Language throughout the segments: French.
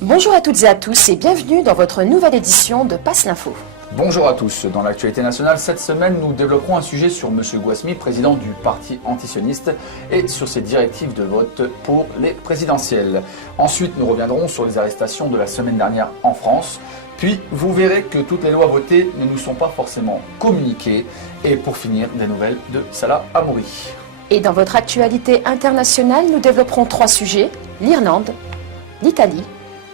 Bonjour à toutes et à tous et bienvenue dans votre nouvelle édition de Passe l'Info. Bonjour à tous. Dans l'actualité nationale, cette semaine, nous développerons un sujet sur M. Gouasmi, président du parti antisioniste, et sur ses directives de vote pour les présidentielles. Ensuite, nous reviendrons sur les arrestations de la semaine dernière en France. Puis, vous verrez que toutes les lois votées ne nous sont pas forcément communiquées. Et pour finir, des nouvelles de Salah Hamouri. Et dans votre actualité internationale, nous développerons 3 sujets, l'Irlande, l'Italie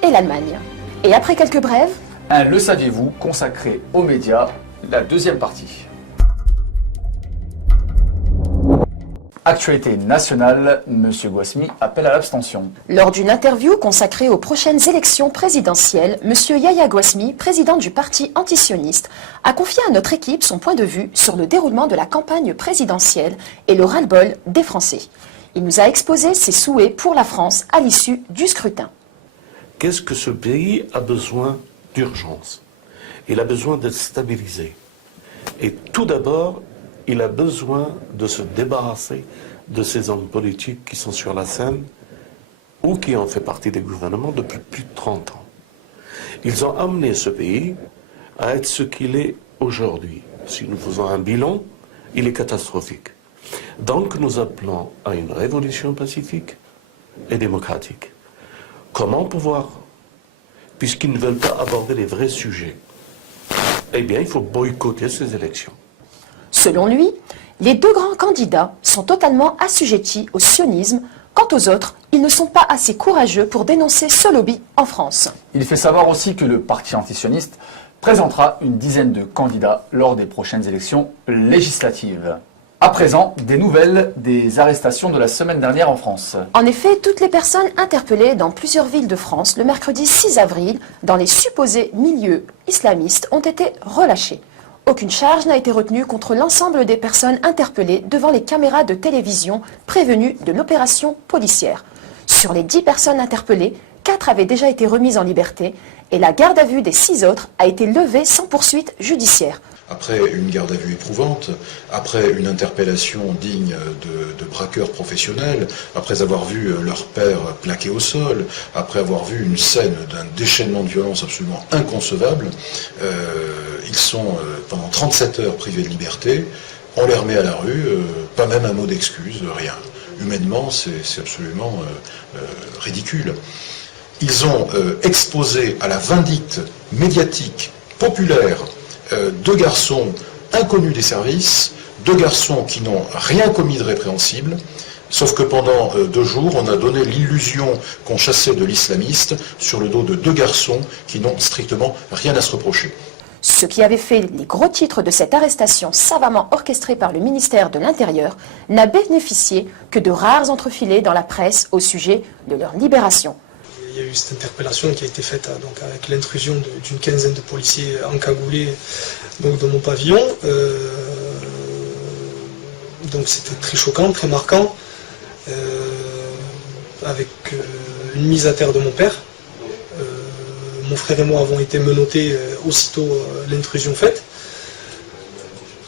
et l'Allemagne. Et après quelques brèves, Un Le saviez-vous consacré aux médias, la deuxième partie. Actualité nationale, M. Gouasmi appelle à l'abstention. lors d'une interview consacrée aux prochaines élections présidentielles, M. Yahya Gouasmi, président du parti antisioniste, a confié à notre équipe son point de vue sur le déroulement de la campagne présidentielle et le ras-le-bol des Français. Il nous a exposé ses souhaits pour la France à l'issue du scrutin. Qu'est-ce que ce pays a besoin d'urgence? Il a besoin d'être stabilisé. Et tout d'abord, il a besoin de se débarrasser de ces hommes politiques qui sont sur la scène ou qui ont fait partie des gouvernements depuis plus de 30 ans. Ils ont amené ce pays à être ce qu'il est aujourd'hui. Si nous faisons un bilan, il est catastrophique. Donc nous appelons à une révolution pacifique et démocratique. Comment pouvoir, puisqu'ils ne veulent pas aborder les vrais sujets, eh bien il faut boycotter ces élections. Selon lui, les 2 grands candidats sont totalement assujettis au sionisme. Quant aux autres, ils ne sont pas assez courageux pour dénoncer ce lobby en France. Il fait savoir aussi que le parti antisioniste présentera une dizaine de candidats lors des prochaines élections législatives. À présent, des nouvelles des arrestations de la semaine dernière en France. En effet, toutes les personnes interpellées dans plusieurs villes de France le mercredi 6 avril dans les supposés milieux islamistes ont été relâchées. Aucune charge n'a été retenue contre l'ensemble des personnes interpellées devant les caméras de télévision prévenues de l'opération policière. Sur les 10 personnes interpellées, 4 avaient déjà été remises en liberté et la garde à vue des 6 autres a été levée sans poursuite judiciaire. Après une garde à vue éprouvante, après une interpellation digne de braqueurs professionnels, après avoir vu leur père plaqué au sol, après avoir vu une scène d'un déchaînement de violence absolument inconcevable, ils sont pendant 37 heures privés de liberté, on les remet à la rue, pas même un mot d'excuse, rien. Humainement, c'est absolument ridicule. Ils ont exposé à la vindicte médiatique, populaire, 2 garçons inconnus des services, 2 garçons qui n'ont rien commis de répréhensible, sauf que pendant 2 jours, on a donné l'illusion qu'on chassait de l'islamiste sur le dos de 2 garçons qui n'ont strictement rien à se reprocher. Ce qui avait fait les gros titres de cette arrestation savamment orchestrée par le ministère de l'Intérieur n'a bénéficié que de rares entrefilés dans la presse au sujet de leur libération. Il y a eu cette interpellation qui a été faite donc, avec l'intrusion d'une quinzaine de policiers encagoulés donc, dans mon pavillon. Donc c'était très choquant, très marquant, avec une mise à terre de mon père. Mon frère et moi avons été menottés aussitôt l'intrusion faite.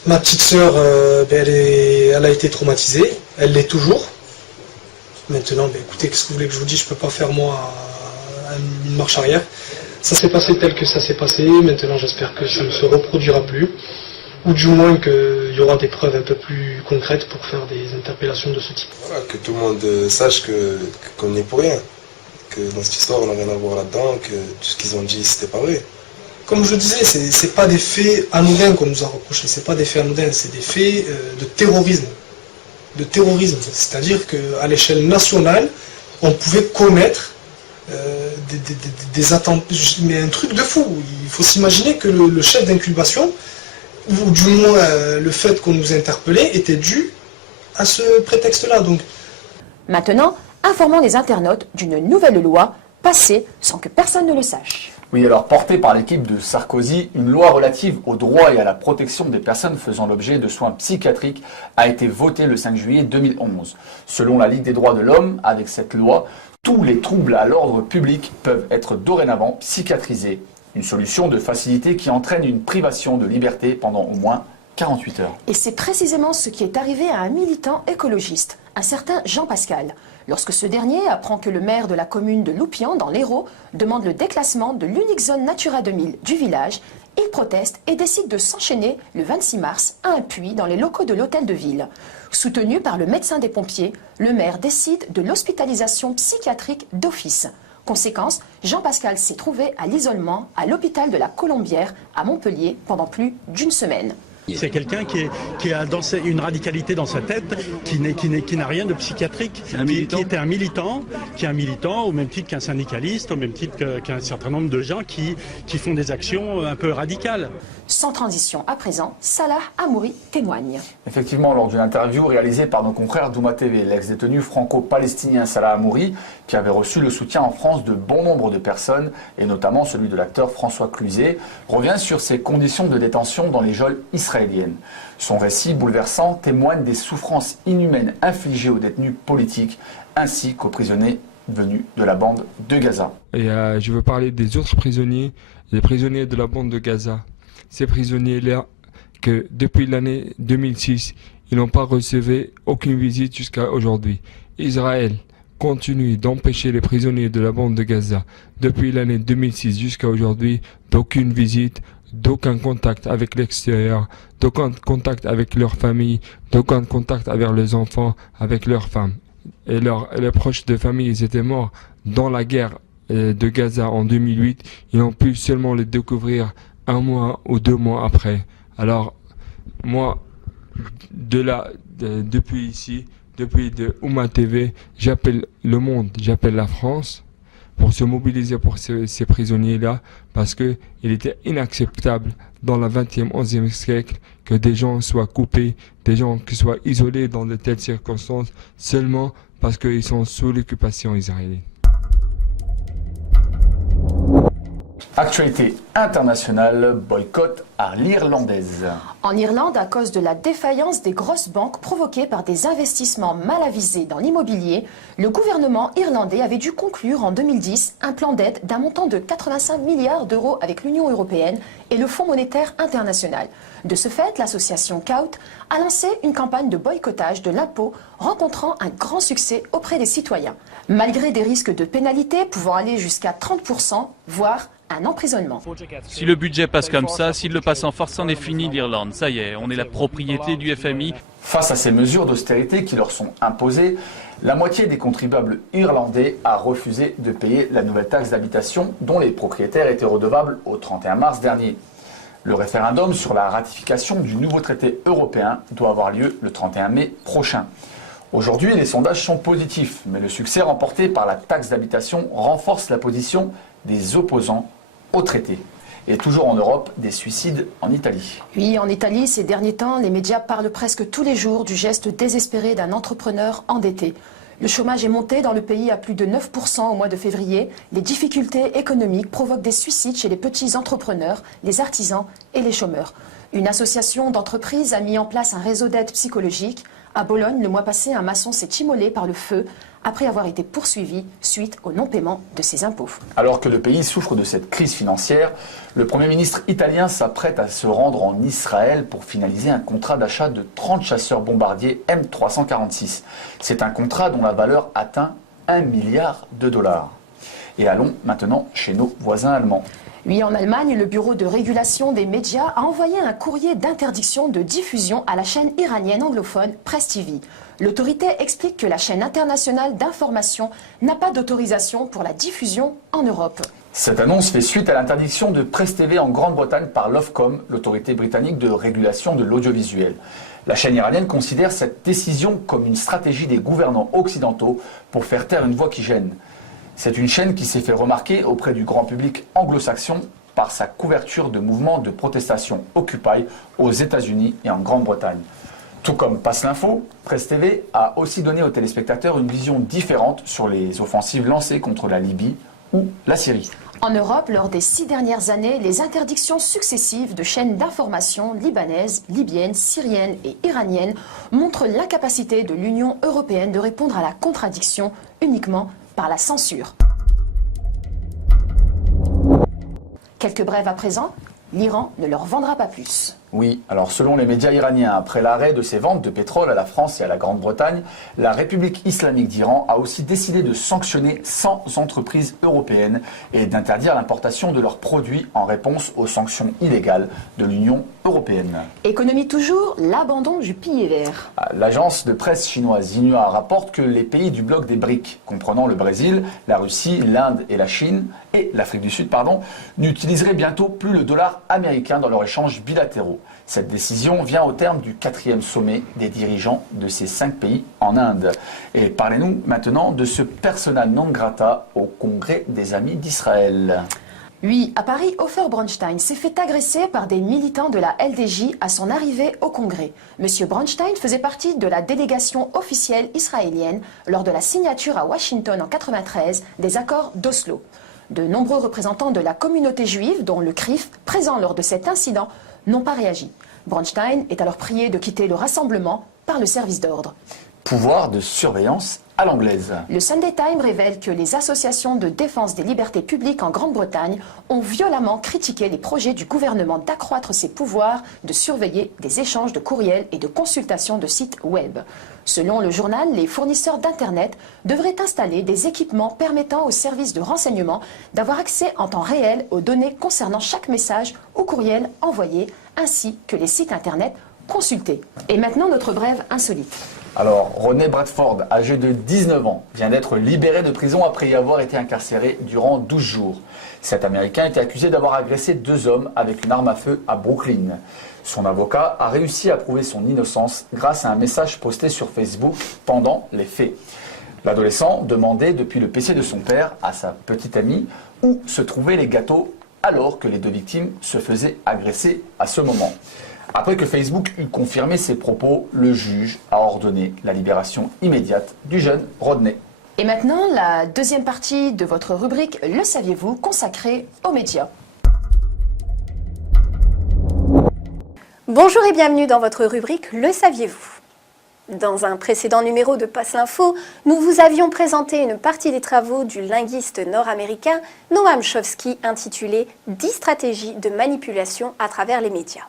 Ma petite sœur, elle a été traumatisée, elle l'est toujours. Maintenant, écoutez, qu'est-ce que vous voulez que je vous dise? Je ne peux pas faire moi une marche arrière. Ça s'est passé tel que ça s'est passé. Maintenant, j'espère que ça ne se reproduira plus. Ou du moins qu'il y aura des preuves un peu plus concrètes pour faire des interpellations de ce type. Voilà, que tout le monde sache qu'on n'est pour rien. Que dans cette histoire, on n'a rien à voir là-dedans, que tout ce qu'ils ont dit, c'était pas vrai. Comme je disais, c'est pas des faits anodins qu'on nous a reprochés. C'est pas des faits anodins, c'est des faits de terrorisme. C'est-à-dire qu'à l'échelle nationale, on pouvait commettre des attentats, mais un truc de fou. Il faut s'imaginer que le chef d'inculpation, ou du moins le fait qu'on nous interpellait, était dû à ce prétexte-là. Donc. Maintenant, informons les internautes d'une nouvelle loi passée sans que personne ne le sache. Oui, alors portée par l'équipe de Sarkozy, une loi relative aux droits et à la protection des personnes faisant l'objet de soins psychiatriques a été votée le 5 juillet 2011. Selon la Ligue des droits de l'homme, avec cette loi, tous les troubles à l'ordre public peuvent être dorénavant psychiatrisés. Une solution de facilité qui entraîne une privation de liberté pendant au moins 48 heures. Et c'est précisément ce qui est arrivé à un militant écologiste, un certain Jean Pascal. Lorsque ce dernier apprend que le maire de la commune de Loupian, dans l'Hérault, demande le déclassement de l'unique zone Natura 2000 du village, il proteste et décide de s'enchaîner le 26 mars à un puits dans les locaux de l'hôtel de ville. Soutenu par le médecin des pompiers, le maire décide de l'hospitalisation psychiatrique d'office. Conséquence, Jean Pascal s'est trouvé à l'isolement à l'hôpital de la Colombière à Montpellier pendant plus d'une semaine. C'est quelqu'un qui a une radicalité dans sa tête, qui n'a rien de psychiatrique, qui était un militant, au même titre qu'un syndicaliste, au même titre qu'un certain nombre de gens qui font des actions un peu radicales. Sans transition à présent, Salah Hamouri témoigne. Effectivement, lors d'une interview réalisée par nos confrères d'Ouma TV, l'ex-détenu franco-palestinien Salah Hamouri, qui avait reçu le soutien en France de bon nombre de personnes, et notamment celui de l'acteur François Cluzet, revient sur ses conditions de détention dans les geôles israéliennes. Son récit bouleversant témoigne des souffrances inhumaines infligées aux détenus politiques, ainsi qu'aux prisonniers venus de la bande de Gaza. Et je veux parler des autres prisonniers, les prisonniers de la bande de Gaza. Ces prisonniers-là, que depuis l'année 2006, ils n'ont pas reçu aucune visite jusqu'à aujourd'hui. Israël continue d'empêcher les prisonniers de la bande de Gaza, depuis l'année 2006 jusqu'à aujourd'hui, d'aucune visite, d'aucun contact avec l'extérieur, d'aucun contact avec leur famille, d'aucun contact avec leurs enfants, avec leurs femmes. Et les proches de famille, ils étaient morts dans la guerre de Gaza en 2008. Ils ont pu seulement les découvrir 1 mois ou 2 mois après. Alors, moi, depuis ici, depuis de Ouma TV, j'appelle le monde, j'appelle la France pour se mobiliser pour ces prisonniers-là, parce qu'il était inacceptable dans le 20e, 11e siècle que des gens soient coupés, des gens qui soient isolés dans de telles circonstances, seulement parce qu'ils sont sous l'occupation israélienne. Actualité internationale, boycott à l'irlandaise. En Irlande, à cause de la défaillance des grosses banques provoquées par des investissements mal avisés dans l'immobilier, le gouvernement irlandais avait dû conclure en 2010 un plan d'aide d'un montant de 85 milliards d'euros avec l'Union européenne et le Fonds monétaire international. De ce fait, l'association COUT a lancé une campagne de boycottage de l'impôt rencontrant un grand succès auprès des citoyens, malgré des risques de pénalité pouvant aller jusqu'à 30%, voire un emprisonnement. Si le budget passe comme ça, s'il le passe en force, c'en est fini l'Irlande. Ça y est, on est la propriété du FMI. Face à ces mesures d'austérité qui leur sont imposées, la moitié des contribuables irlandais a refusé de payer la nouvelle taxe d'habitation dont les propriétaires étaient redevables au 31 mars dernier. Le référendum sur la ratification du nouveau traité européen doit avoir lieu le 31 mai prochain. Aujourd'hui, les sondages sont positifs, mais le succès remporté par la taxe d'habitation renforce la position des opposants au traité. Et toujours en Europe, des suicides en Italie. Oui, en Italie, ces derniers temps, les médias parlent presque tous les jours du geste désespéré d'un entrepreneur endetté. Le chômage est monté dans le pays à plus de 9% au mois de février. Les difficultés économiques provoquent des suicides chez les petits entrepreneurs, les artisans et les chômeurs. Une association d'entreprises a mis en place un réseau d'aide psychologique. À Bologne, le mois passé, un maçon s'est immolé par le feu après avoir été poursuivi suite au non-paiement de ses impôts. Alors que le pays souffre de cette crise financière, le Premier ministre italien s'apprête à se rendre en Israël pour finaliser un contrat d'achat de 30 chasseurs bombardiers M346. C'est un contrat dont la valeur atteint 1 milliard de dollars. Et allons maintenant chez nos voisins allemands. Oui, en Allemagne, le Bureau de régulation des médias a envoyé un courrier d'interdiction de diffusion à la chaîne iranienne anglophone Press TV. L'autorité explique que la chaîne internationale d'information n'a pas d'autorisation pour la diffusion en Europe. Cette annonce fait suite à l'interdiction de Press TV en Grande-Bretagne par l'Ofcom, l'autorité britannique de régulation de l'audiovisuel. La chaîne iranienne considère cette décision comme une stratégie des gouvernants occidentaux pour faire taire une voix qui gêne. C'est une chaîne qui s'est fait remarquer auprès du grand public anglo-saxon par sa couverture de mouvements de protestation Occupy aux États-Unis et en Grande-Bretagne. Tout comme Passe l'Info, Press TV a aussi donné aux téléspectateurs une vision différente sur les offensives lancées contre la Libye ou la Syrie. En Europe, lors des 6 dernières années, les interdictions successives de chaînes d'information libanaises, libyennes, syriennes et iraniennes montrent l'incapacité de l'Union européenne de répondre à la contradiction uniquement par la censure. Quelques brèves à présent, l'Iran ne leur vendra pas plus. Oui, alors selon les médias iraniens, après l'arrêt de ses ventes de pétrole à la France et à la Grande-Bretagne, la République islamique d'Iran a aussi décidé de sanctionner 100 entreprises européennes et d'interdire l'importation de leurs produits en réponse aux sanctions illégales de l'Union européenne. Économie toujours, l'abandon du pilier vert. L'agence de presse chinoise Xinhua rapporte que les pays du bloc des BRIC, comprenant le Brésil, la Russie, l'Inde et la Chine, et l'Afrique du Sud, n'utiliseraient bientôt plus le dollar américain dans leurs échanges bilatéraux. Cette décision vient au terme du 4e sommet des dirigeants de ces 5 pays en Inde. Et parlez-nous maintenant de ce persona non grata au Congrès des Amis d'Israël. Oui, à Paris, Ofer Bronstein s'est fait agresser par des militants de la LDJ à son arrivée au Congrès. Monsieur Bronstein faisait partie de la délégation officielle israélienne lors de la signature à Washington en 1993 des accords d'Oslo. De nombreux représentants de la communauté juive, dont le CRIF, présents lors de cet incident, n'ont pas réagi. Bronstein est alors prié de quitter le rassemblement par le service d'ordre. Pouvoir de surveillance à l'anglaise. Le Sunday Times révèle que les associations de défense des libertés publiques en Grande-Bretagne ont violemment critiqué les projets du gouvernement d'accroître ses pouvoirs de surveiller des échanges de courriels et de consultations de sites web. Selon le journal, les fournisseurs d'Internet devraient installer des équipements permettant aux services de renseignement d'avoir accès en temps réel aux données concernant chaque message ou courriel envoyé, ainsi que les sites Internet consultés. Et maintenant, notre brève insolite. Alors, René Bradford, âgé de 19 ans, vient d'être libéré de prison après y avoir été incarcéré durant 12 jours. Cet Américain était accusé d'avoir agressé 2 hommes avec une arme à feu à Brooklyn. Son avocat a réussi à prouver son innocence grâce à un message posté sur Facebook pendant les faits. L'adolescent demandait depuis le PC de son père à sa petite amie où se trouvaient les gâteaux alors que les 2 victimes se faisaient agresser à ce moment. Après que Facebook eut confirmé ses propos, le juge a ordonné la libération immédiate du jeune Rodney. Et maintenant, la deuxième partie de votre rubrique « Le saviez-vous » consacrée aux médias. Bonjour et bienvenue dans votre rubrique « Le saviez-vous ». Dans un précédent numéro de Passe l'Info, nous vous avions présenté une partie des travaux du linguiste nord-américain Noam Chomsky intitulée « 10 stratégies de manipulation à travers les médias ».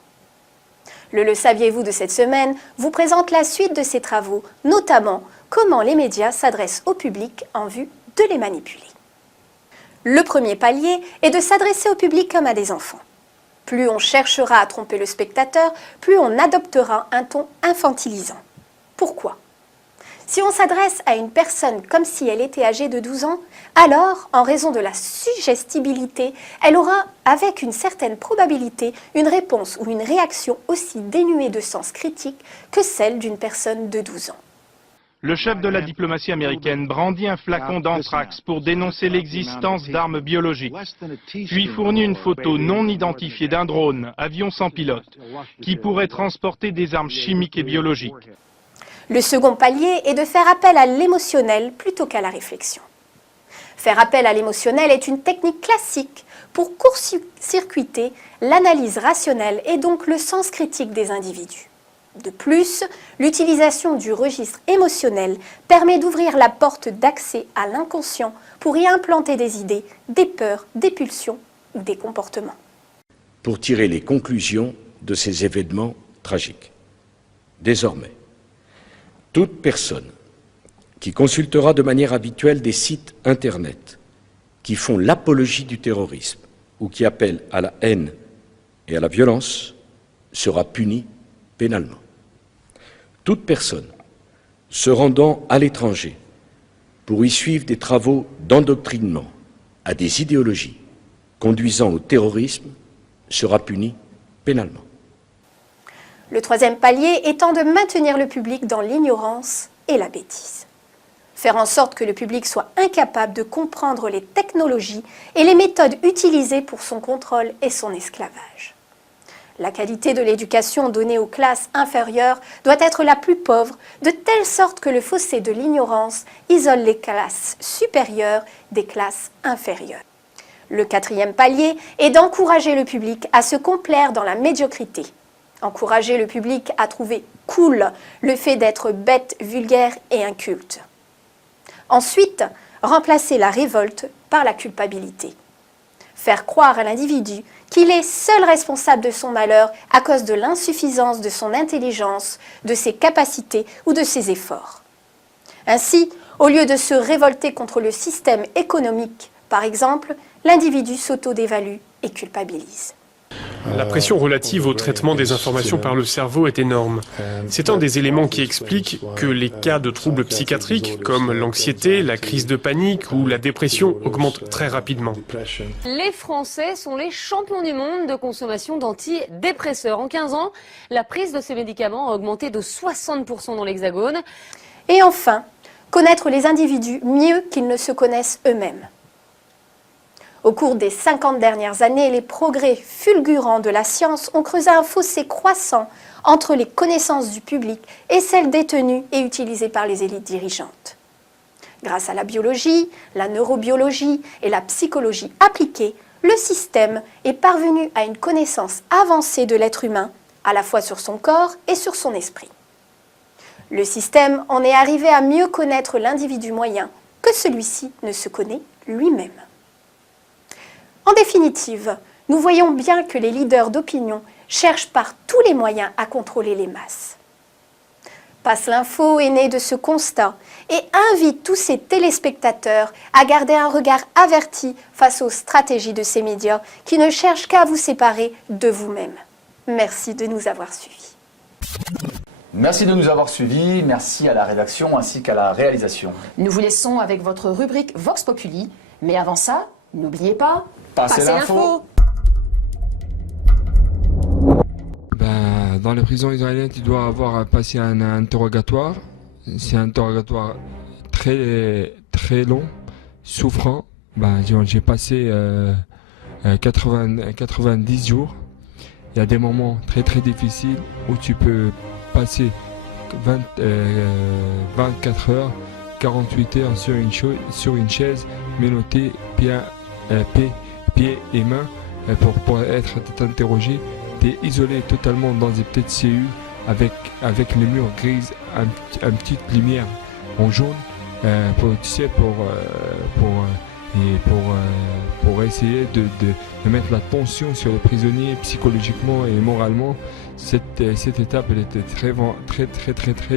Le saviez-vous de cette semaine vous présente la suite de ces travaux, notamment comment les médias s'adressent au public en vue de les manipuler. Le premier palier est de s'adresser au public comme à des enfants. Plus on cherchera à tromper le spectateur, plus on adoptera un ton infantilisant. Pourquoi ? Si on s'adresse à une personne comme si elle était âgée de 12 ans, alors, en raison de la suggestibilité, elle aura, avec une certaine probabilité, une réponse ou une réaction aussi dénuée de sens critique que celle d'une personne de 12 ans. Le chef de la diplomatie américaine brandit un flacon d'anthrax pour dénoncer l'existence d'armes biologiques, puis fournit une photo non identifiée d'un drone, avion sans pilote, qui pourrait transporter des armes chimiques et biologiques. Le second palier est de faire appel à l'émotionnel plutôt qu'à la réflexion. Faire appel à l'émotionnel est une technique classique pour court-circuiter l'analyse rationnelle et donc le sens critique des individus. De plus, l'utilisation du registre émotionnel permet d'ouvrir la porte d'accès à l'inconscient pour y implanter des idées, des peurs, des pulsions ou des comportements. Pour tirer les conclusions de ces événements tragiques. Désormais, toute personne qui consultera de manière habituelle des sites Internet qui font l'apologie du terrorisme ou qui appellent à la haine et à la violence sera punie pénalement. Toute personne se rendant à l'étranger pour y suivre des travaux d'endoctrinement à des idéologies conduisant au terrorisme sera punie pénalement. Le troisième palier étant de maintenir le public dans l'ignorance et la bêtise. Faire en sorte que le public soit incapable de comprendre les technologies et les méthodes utilisées pour son contrôle et son esclavage. La qualité de l'éducation donnée aux classes inférieures doit être la plus pauvre, de telle sorte que le fossé de l'ignorance isole les classes supérieures des classes inférieures. Le quatrième palier est d'encourager le public à se complaire dans la médiocrité. Encourager le public à trouver cool le fait d'être bête, vulgaire et inculte. Ensuite, remplacer la révolte par la culpabilité. faire croire à l'individu qu'il est seul responsable de son malheur à cause de l'insuffisance de son intelligence, de ses capacités ou de ses efforts. Ainsi, au lieu de se révolter contre le système économique, par exemple, l'individu s'auto-dévalue et culpabilise. La pression relative au traitement des informations par le cerveau est énorme. C'est un des éléments qui explique que les cas de troubles psychiatriques, comme l'anxiété, la crise de panique ou la dépression, augmentent très rapidement. Les Français sont les champions du monde de consommation d'antidépresseurs. En 15 ans, la prise de ces médicaments a augmenté de 60% dans l'Hexagone. Et enfin, connaître les individus mieux qu'ils ne se connaissent eux-mêmes. Au cours des 50 dernières années, les progrès fulgurants de la science ont creusé un fossé croissant entre les connaissances du public et celles détenues et utilisées par les élites dirigeantes. Grâce à la biologie, la neurobiologie et la psychologie appliquée, le système est parvenu à une connaissance avancée de l'être humain, à la fois sur son corps et sur son esprit. Le système en est arrivé à mieux connaître l'individu moyen que celui-ci ne se connaît lui-même. En définitive, nous voyons bien que les leaders d'opinion cherchent par tous les moyens à contrôler les masses. Passe l'Info est né de ce constat et invite tous ses téléspectateurs à garder un regard averti face aux stratégies de ces médias qui ne cherchent qu'à vous séparer de vous-même. Merci de nous avoir suivis. Merci de nous avoir suivis, merci à la rédaction ainsi qu'à la réalisation. Nous vous laissons avec votre rubrique Vox Populi, mais avant ça, n'oubliez pas, passez l'info. Dans les prisons israéliennes, tu dois avoir passé un interrogatoire. C'est un interrogatoire très, très long, souffrant. J'ai passé 90 jours. Il y a des moments très très difficiles où tu peux passer 24 heures, 48 heures sur une chaise, menottée, pieds et mains pour être interrogé. Tu es isolé totalement dans des petites cellules avec les murs grises, une petite lumière en jaune pour essayer de mettre la tension sur les prisonniers psychologiquement et moralement. Cette étape elle était très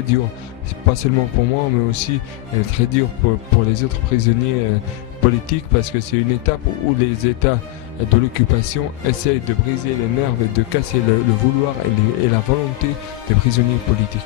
dure, pas seulement pour moi mais aussi très dure pour les autres prisonniers politiques, parce que c'est une étape où les États de l'occupation essayent de briser les nerfs et de casser le vouloir et la volonté des prisonniers politiques.